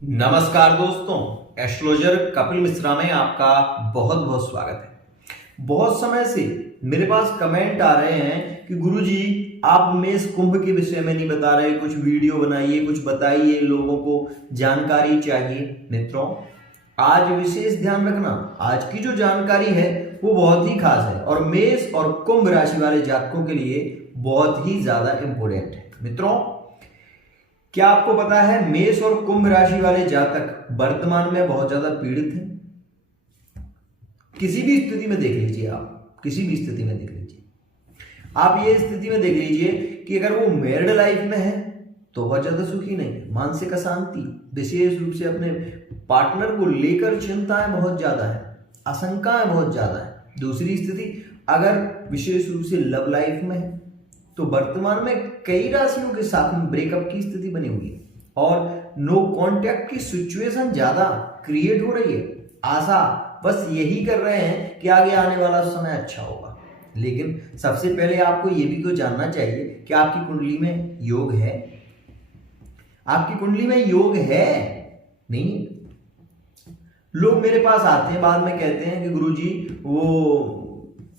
नमस्कार दोस्तों, एस्ट्रोलॉजर कपिल मिश्रा में आपका बहुत बहुत स्वागत है। बहुत समय से मेरे पास कमेंट आ रहे हैं कि गुरुजी आप मेष कुंभ के विषय में नहीं बता रहे, कुछ वीडियो बनाइए, कुछ बताइए, लोगों को जानकारी चाहिए। मित्रों, आज विशेष ध्यान रखना, आज की जो जानकारी है वो बहुत ही खास है और मेष और कुंभ राशि वाले जातकों के लिए बहुत ही ज्यादा इंपॉर्टेंट है। मित्रों, क्या आपको पता है मेष और कुंभ राशि वाले जातक वर्तमान में बहुत ज्यादा पीड़ित हैं? किसी भी स्थिति में देख लीजिए, आप किसी भी स्थिति में देख लीजिए, आप ये स्थिति में देख लीजिए कि अगर वो मैरिड लाइफ में है तो बहुत ज्यादा सुखी नहीं है, मानसिक अशांति, विशेष रूप से अपने पार्टनर को लेकर चिंताएं बहुत ज्यादा है, आशंकाएं बहुत ज्यादा है। दूसरी स्थिति, अगर विशेष रूप से लव लाइफ में है तो वर्तमान में कई राशियों के साथ में ब्रेकअप की स्थिति बनी हुई है और नो कांटेक्ट की सिचुएशन ज्यादा क्रिएट हो रही है। आशा बस यही कर रहे हैं कि आगे आने वाला समय अच्छा होगा, लेकिन सबसे पहले आपको ये भी तो जानना चाहिए कि आपकी कुंडली में योग है। आपकी कुंडली में योग है नहीं? लोग मेरे पास आते हैं, बाद में कहते हैं कि गुरुजी वो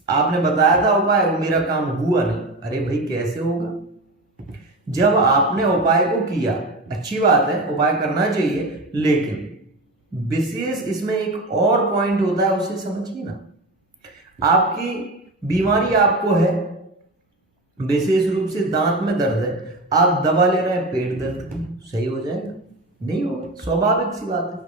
आपने बताया था उपाय, वो मेरा काम हुआ नहीं। अरे भाई, कैसे होगा? जब आपने उपाय को किया, अच्छी बात है, उपाय करना चाहिए, लेकिन विशेष इसमें एक और पॉइंट होता है, उसे समझिए ना। आपकी बीमारी आपको है, विशेष रूप से दांत में दर्द है, आप दवा ले रहे हैं पेट दर्द की, सही हो जाएगा? नहीं होगा, स्वाभाविक सी बात है।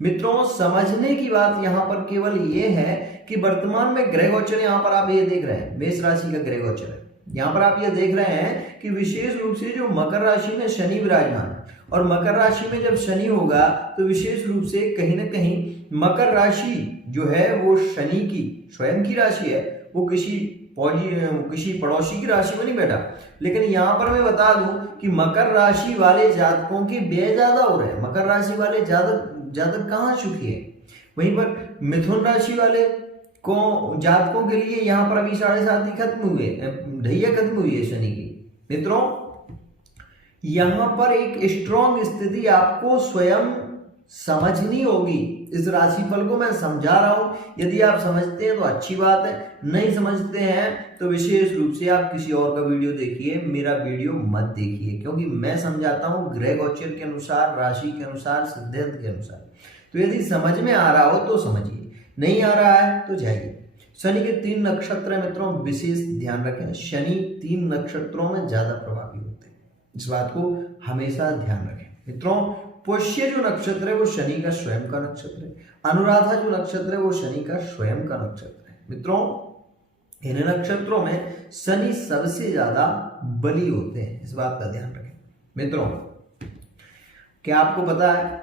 मित्रों, समझने की बात यहां पर केवल यह है कि वर्तमान में ग्रह गोचर, यहां पर आप ये देख रहे हैं मेष राशि का ग्रह गोचर है, यहां पर आप ये देख रहे हैं कि विशेष रूप से जो मकर राशि में शनि विराजमान है, और मकर राशि में जब शनि होगा तो विशेष रूप से कहीं ना कहीं मकर राशि जो है वो शनि की स्वयं की राशि है, वो किसी पड़ोसी की राशि में नहीं बैठा। लेकिन यहां पर मैं बता दूं कि मकर राशि वाले जातकों के व्यय ज्यादा हो रहे हैं। मकर राशि वाले जातक कहाँ सुखी है? वहीं पर मिथुन राशि वाले को जातकों के लिए यहाँ पर अभी 7.5 खत्म हुए, ढैया खत्म हुई है शनि की। मित्रों, यहां पर एक स्ट्रॉन्ग स्थिति आपको स्वयं समझनी होगी। इस राशिफल को मैं समझा रहा हूं, यदि आप समझते हैं तो अच्छी बात है, नहीं समझते हैं तो विशेष रूप से आप किसी और का वीडियो देखिए, मेरा वीडियो मत देखिए, क्योंकि मैं समझाता हूं ग्रह गोचर के अनुसार, राशि के अनुसार, सिद्धांत के अनुसार। तो यदि समझ में आ रहा हो तो समझिए, नहीं आ रहा है तो जाइए। शनि के 3 नक्षत्र है मित्रों, विशेष ध्यान रखें, शनि 3 नक्षत्रों में ज्यादा प्रभावी होते हैं, इस बात को हमेशा ध्यान रखें। मित्रों, पुष्य जो नक्षत्र है वो शनि का स्वयं का नक्षत्र है, अनुराधा जो नक्षत्र है वो शनि का स्वयं का नक्षत्र है। मित्रों, इन नक्षत्रों में शनि सबसे ज्यादा बली होते हैं, इस बात का ध्यान रखें। मित्रों, क्या आपको पता है,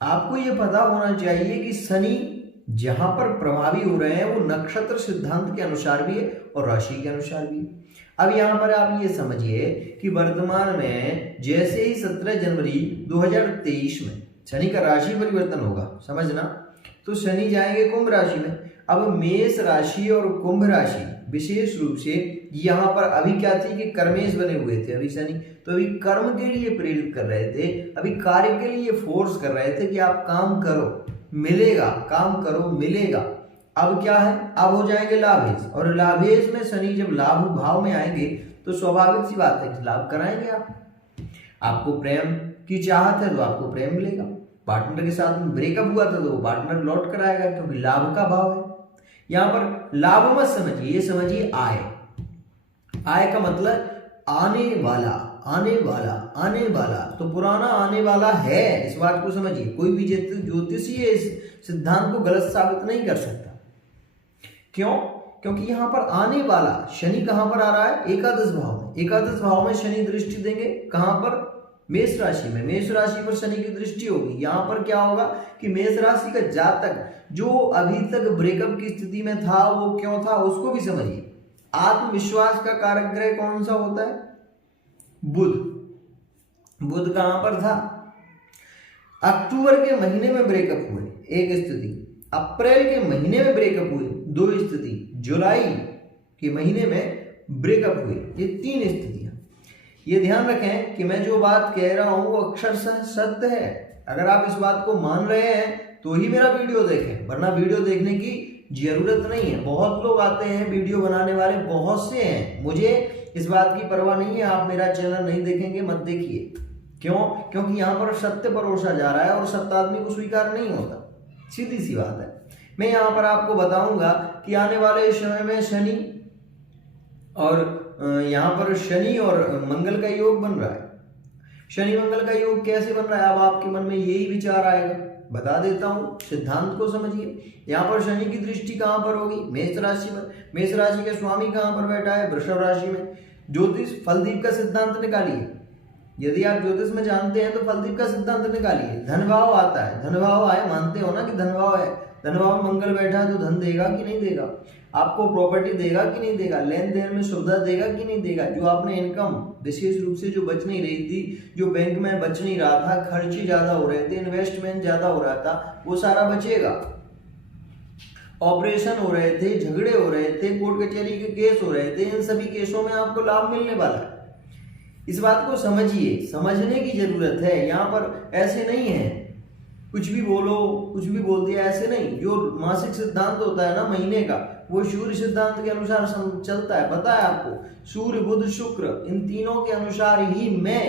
आपको यह पता होना चाहिए कि शनि जहां पर प्रभावी हो रहे हैं वो नक्षत्र सिद्धांत के अनुसार भी है और राशि के अनुसार भी है। अब यहां पर आप ये समझिए कि वर्तमान में जैसे ही 17 जनवरी 2023 में शनि का राशि परिवर्तन होगा, समझना, तो शनि जाएंगे कुंभ राशि में। अब मेष राशि और कुंभ राशि विशेष रूप से यहाँ पर अभी क्या थी कि कर्मेश बने हुए थे अभी शनि, तो अभी कर्म के लिए प्रेरित कर रहे थे, अभी कार्य के लिए फोर्स कर रहे थे कि आप काम करो मिलेगा, काम करो मिलेगा। अब क्या है, अब हो जाएंगे लाभेश, और लाभेश में शनि जब लाभ भाव में आएंगे तो स्वाभाविक सी बात है कि लाभ कराएंगे आपको प्रेम की चाहत है तो आपको प्रेम मिलेगा, पार्टनर के साथ में ब्रेकअप हुआ था तो वो पार्टनर लौट कर आएगा, क्योंकि लाभ का भाव है। यहां पर लाभ मत समझिए, ये समझिए आय। आय का मतलब आने वाला, आने वाला, आने वाला, तो पुराना आने वाला है, इस बात को समझिए। कोई भी ज्योतिषी इस सिद्धांत को गलत साबित नहीं कर सकता। क्यों? क्योंकि यहां पर आने वाला शनि कहां पर आ रहा है? एकादश भाव में। एकादश भाव में शनि दृष्टि देंगे, कहां पर? मेष राशि में। मेष राशि पर शनि की दृष्टि होगी। यहां पर क्या होगा कि मेष राशि का जातक जो अभी तक ब्रेकअप की स्थिति में था वो क्यों था उसको भी समझिए। आत्मविश्वास का कारक ग्रह कौन सा होता है? बुध। बुध कहां पर था? अक्टूबर के महीने में ब्रेकअप हुए, एक स्थिति। अप्रैल के महीने में ब्रेकअप हुए, 2 स्थिति। जुलाई के महीने में ब्रेकअप हुए, ये 3 स्थितियां। ये ध्यान रखें कि मैं जो बात कह रहा हूं वो अक्षरशः सत्य है। अगर आप इस बात को मान रहे हैं तो ही मेरा वीडियो देखें, वरना वीडियो देखने की जरूरत नहीं है। बहुत लोग आते हैं वीडियो बनाने वाले, बहुत से हैं, मुझे इस बात की परवाह नहीं है। आप मेरा चैनल नहीं देखेंगे मत देखिए। क्यों? क्योंकि यहाँ पर सत्य परोसा जा रहा है और सत्य आदमी को स्वीकार नहीं होता, सीधी सी बात है। मैं यहाँ पर आपको बताऊंगा कि आने वाले समय में शनि और यहाँ पर शनि और मंगल का योग बन रहा है। शनि मंगल का योग कैसे बन रहा है? अब आपके मन में यही विचार आएगा, बता देता हूं, सिद्धांत को समझिए। यहाँ पर शनि की दृष्टि कहां पर होगी? मेष राशि पर। मेष राशि के स्वामी कहां पर बैठा है? वृषभ राशि में। ज्योतिष फलदीप का सिद्धांत निकालिए, यदि आप ज्योतिष में जानते हैं तो फलदीप का सिद्धांत निकालिए। धन भाव आता है, धन भाव आए, मानते हो ना कि धन भाव है, धन भाव में मंगल बैठा है तो धन देगा कि नहीं देगा? आपको प्रॉपर्टी देगा कि नहीं देगा? लेन देन में सुविधा देगा कि नहीं देगा? जो आपने इनकम विशेष रूप से जो बच नहीं रही थी, जो बैंक में बच नहीं रहा था, खर्चे ज्यादा हो रहे थे, इन्वेस्टमेंट ज्यादा हो रहा था, वो सारा बचेगा। ऑपरेशन हो रहे थे, झगड़े हो रहे थे, कोर्ट कचहरी के केस हो रहे थे, इन सभी केसों में आपको लाभ मिलने वाला है। इस बात को समझिए, समझने की जरूरत है। यहाँ पर ऐसे नहीं है कुछ भी बोलो, कुछ भी बोल दिया, ऐसे नहीं। जो मासिक सिद्धांत होता है ना महीने का, वो सूर्य सिद्धांत के अनुसार चलता है। पता है आपको, सूर्य बुध शुक्र इन तीनों के अनुसार ही मैं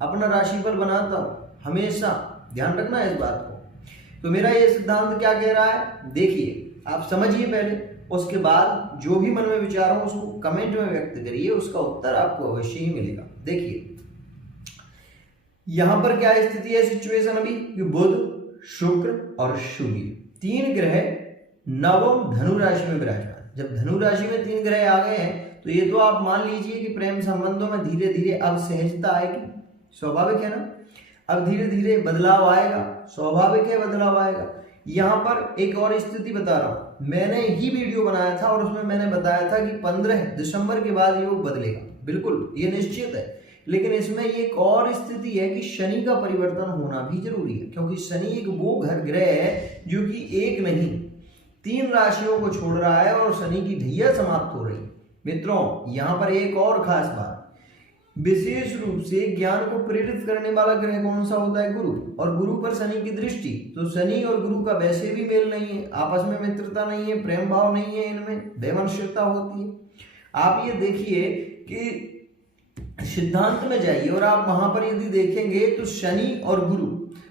अपना राशिफल बनाता हूं, हमेशा ध्यान रखना है इस बात को। तो मेरा ये सिद्धांत क्या कह रहा है देखिए, आप समझिए पहले, उसके बाद जो भी मन में विचार हो उसको कमेंट में व्यक्त करिए, उसका उत्तर आपको अवश्य ही मिलेगा। देखिए यहां पर क्या स्थिति है, सिचुएशन अभी कि बुध शुक्र और सूर्य तीन ग्रह नवम धनु राशि में विराजमान। जब धनु राशि में तीन ग्रह आ गए हैं तो ये तो आप मान लीजिए कि प्रेम संबंधों में धीरे धीरे अब सहजता आएगी, स्वाभाविक है ना। अब धीरे धीरे बदलाव आएगा, स्वाभाविक है बदलाव आएगा। यहाँ पर एक और स्थिति बता रहा हूं, मैंने ही वीडियो बनाया था और उसमें मैंने बताया था कि 15 दिसंबर के बाद योग बदलेगा, बिल्कुल ये निश्चित है। लेकिन इसमें एक और स्थिति है कि शनि का परिवर्तन होना भी जरूरी है, क्योंकि शनि एक वो ग्रह है जो कि एक नहीं 3 राशियों को छोड़ रहा है और शनि की ढैया समाप्त हो रही है। मित्रों यहाँ पर एक और खास बात, विशेष रूप से ज्ञान को प्रेरित करने वाला ग्रह कौन सा होता है? गुरु। और गुरु पर शनि की दृष्टि, तो शनि और गुरु का वैसे भी मेल नहीं है, आपस में मित्रता नहीं है, प्रेम भाव नहीं है, इनमें वैमनस्यता होती है। आप ये देखिए कि सिद्धांत में जाइए और आप वहां पर यदि देखेंगे तो शनि और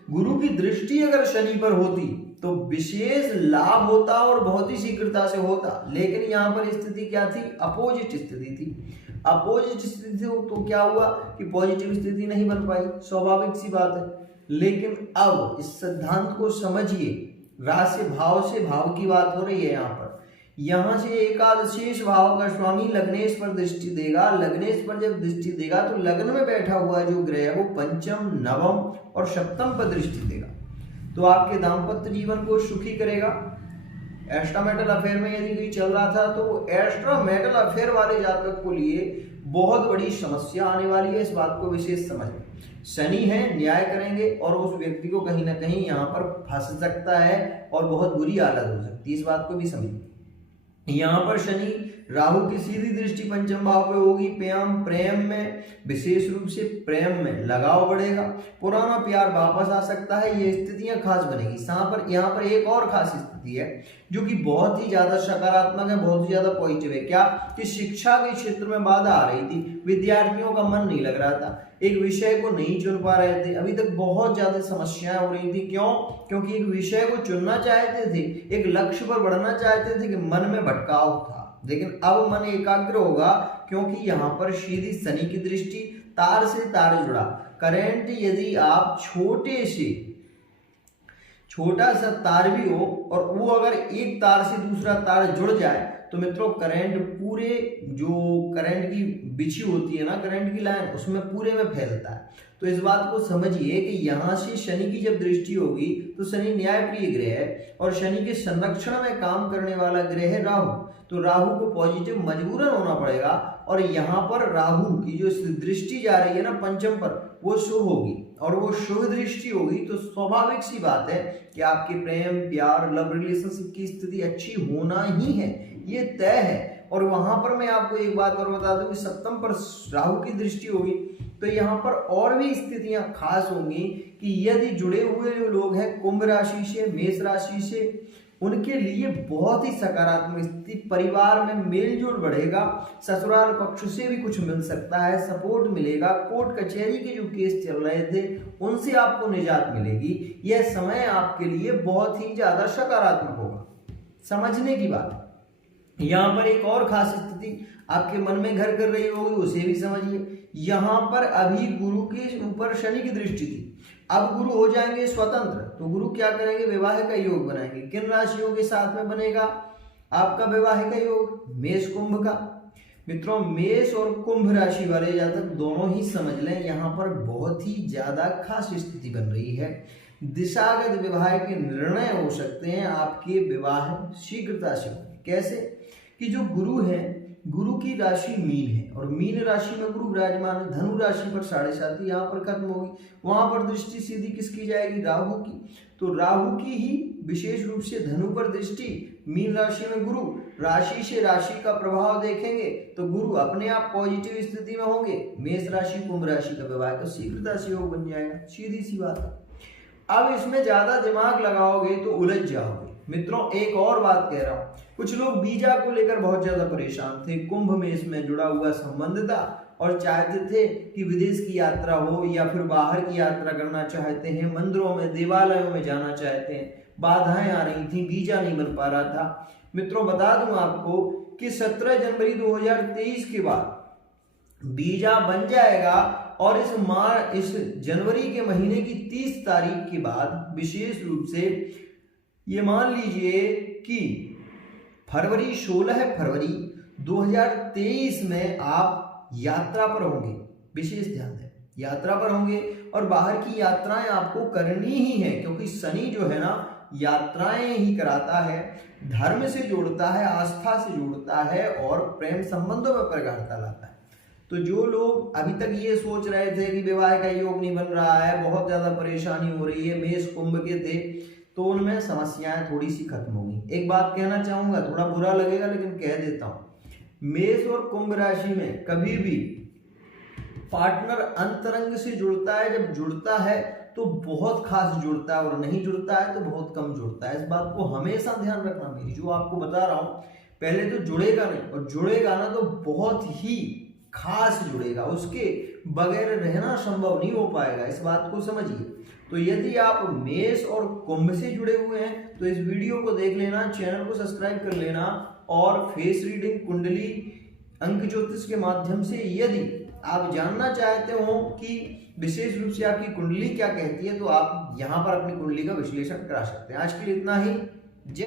गुरु की दृष्टि अगर शनि पर होती तो विशेष लाभ होता और बहुत ही शीघ्रता से होता। लेकिन यहाँ पर स्थिति क्या थी? अपोजिट स्थिति थी। अपोजिट स्थिति थी तो क्या हुआ कि पॉजिटिव स्थिति नहीं बन पाई, स्वाभाविक सी बात है। लेकिन अब इस सिद्धांत को समझिए, राशि भाव से भाव की बात हो रही है यहाँ से एकादशेष भाव का स्वामी लग्नेश पर दृष्टि देगा। लग्नेश पर जब दृष्टि देगा तो लग्न में बैठा हुआ जो ग्रह है वो पंचम, नवम और सप्तम पर दृष्टि देगा, तो आपके दाम्पत्य जीवन को सुखी करेगा। एक्स्ट्रामैरिटल अफेयर में यदि कोई चल रहा था तो एक्स्ट्रामैरिटल अफेयर वाले जातक को लिए बहुत बड़ी समस्या आने वाली है, इस बात को विशेष समझें। शनि है, न्याय करेंगे और उस व्यक्ति को कहीं ना कहीं यहाँ पर फंस सकता है और बहुत बुरी हालत हो सकती है, इस बात को भी समझें। यहाँ पर शनि राहु की सीधी दृष्टि पंचम भाव पे होगी। प्रेम में विशेष रूप से प्रेम में लगाव बढ़ेगा, पुराना प्यार वापस आ सकता है, ये स्थितियां खास बनेगी। यहाँ पर एक और खास स्थिति है जो कि बहुत ही ज्यादा सकारात्मक है, बहुत ही ज्यादा पॉजिटिव है। क्या कि शिक्षा के क्षेत्र में बाधा आ रही थी, विद्यार्थियों का मन नहीं लग रहा था, एक विषय को नहीं चुन पा रहे थे, अभी तक बहुत ज्यादा समस्याएं हो रही थी। क्यों? क्योंकि एक विषय को चुनना चाहते थे, एक लक्ष्य पर बढ़ना चाहते थे कि मन में भटकाव था। लेकिन अब मन एकाग्र होगा क्योंकि यहाँ पर सीधी शनि की दृष्टि, तार से तार जुड़ा करंट, यदि आप छोटा सा तार भी हो और वो अगर एक तार से दूसरा तार जुड़ जाए तो मित्रों करंट पूरे, जो करंट की बिछी होती है ना करंट की लाइन, उसमें पूरे में फैलता है। तो इस बात को समझिए कि यहाँ से शनि की जब दृष्टि होगी तो शनि न्यायप्रिय ग्रह है और शनि के संरक्षण में काम करने वाला ग्रह है राहु, तो राहु को पॉजिटिव मजबूरन होना पड़ेगा। और यहाँ पर राहु की जो दृष्टि जा रही है ना पंचम पर, वो शुभ होगी और वो शुभ दृष्टि होगी तो स्वाभाविक सी बात है कि आपके प्रेम, प्यार, लव रिलेशनशिप की स्थिति अच्छी होना ही है, ये तय है। और वहां पर मैं आपको एक बात और बता दूं कि सप्तम पर राहु की दृष्टि होगी, तो यहाँ पर और भी स्थितियां खास होंगी कि यदि जुड़े हुए जो लोग हैं कुंभ राशि से, मेष राशि से, उनके लिए बहुत ही सकारात्मक स्थिति, परिवार में मेलजोल बढ़ेगा, ससुराल पक्ष से भी कुछ मिल सकता है, सपोर्ट मिलेगा, कोर्ट कचहरी के जो केस चल रहे थे उनसे आपको निजात मिलेगी। यह समय आपके लिए बहुत ही ज्यादा सकारात्मक होगा। समझने की बात, यहाँ पर एक और खास स्थिति आपके मन में घर कर रही होगी, उसे भी समझिए। यहाँ पर अभी गुरु के ऊपर शनि की दृष्टि थी, अब गुरु हो जाएंगे स्वतंत्र, तो गुरु क्या करेंगे, विवाह का योग बनाएंगे। किन राशियों के साथ में बनेगा आपका विवाह का योग, मेष कुंभ का। मित्रों, मेष और कुंभ राशि वाले जातक दोनों ही समझ लें, यहाँ पर बहुत ही ज्यादा खास स्थिति बन रही है। दिशागत विवाह के निर्णय हो सकते हैं, आपके विवाह शीघ्रता से होंगे। कैसे कि जो गुरु है, गुरु की राशि मीन है और मीन राशि में गुरु विराजमान है, धनु राशि पर 7.5 यहाँ पर खत्म होगी, वहां पर दृष्टि सीधी किसकी जाएगी, राहु की। तो राहु की ही विशेष रूप से धनु पर दृष्टि, मीन राशि में गुरु, राशि से राशि का प्रभाव देखेंगे तो गुरु अपने आप पॉजिटिव स्थिति में होंगे। मेष राशि कुंभ राशि का विवाह का शीघ्रता से योग बन जाएगा, सीधी सी बात है। अब इसमें ज्यादा दिमाग लगाओगे तो उलझ जाओगे। मित्रों, एक और बात कह रहा हूं, कुछ लोग वीजा को लेकर बहुत ज्यादा परेशान थे, कुंभ में इसमें जुड़ा हुआ संबंध था और चाहते थे कि विदेश की यात्रा हो या फिर बाहर की यात्रा करना चाहते हैं, मंदिरों में देवालयों में जाना चाहते हैं, बाधाएं आ रही थी, वीजा नहीं बन पा रहा था। मित्रों, बता दूं आपको कि 17 जनवरी 2023 के बाद वीजा बन जाएगा और इस जनवरी के महीने की 30 तारीख के बाद विशेष रूप से ये मान लीजिए कि 16 फरवरी 2023 में आप यात्रा पर होंगे। विशेष ध्यान दें, यात्रा पर होंगे और बाहर की यात्राएं आपको करनी ही है, क्योंकि शनि जो है ना यात्राएं ही कराता है, धर्म से जोड़ता है, आस्था से जोड़ता है और प्रेम संबंधों में प्रगाढ़ता लाता है। तो जो लोग अभी तक ये सोच रहे थे कि विवाह का योग नहीं बन रहा है, बहुत ज्यादा परेशानी हो रही है, मेष कुंभ के थे, तो उनमें समस्याएं थोड़ी सी खत्म होंगी। एक बात कहना चाहूंगा, थोड़ा बुरा लगेगा लेकिन कह देता हूं, मेष और कुंभ राशि में कभी भी पार्टनर अंतरंग से जुड़ता है, जब जुड़ता है तो बहुत खास जुड़ता है और नहीं जुड़ता है तो बहुत कम जुड़ता है। इस बात को हमेशा ध्यान रखना। मेरी जो आपको बता रहा हूं, पहले तो जुड़ेगा नहीं, और जुड़ेगा ना तो बहुत ही खास जुड़ेगा, उसके बगैर रहना संभव नहीं हो पाएगा। इस बात को समझिए। तो यदि आप मेष और कुंभ से जुड़े हुए हैं तो इस वीडियो को देख लेना, चैनल को सब्सक्राइब कर लेना और फेस रीडिंग, कुंडली, अंक ज्योतिष के माध्यम से यदि आप जानना चाहते हो कि विशेष रूप से आपकी कुंडली क्या कहती है तो आप यहां पर अपनी कुंडली का विश्लेषण करा सकते हैं। आज के लिए इतना ही।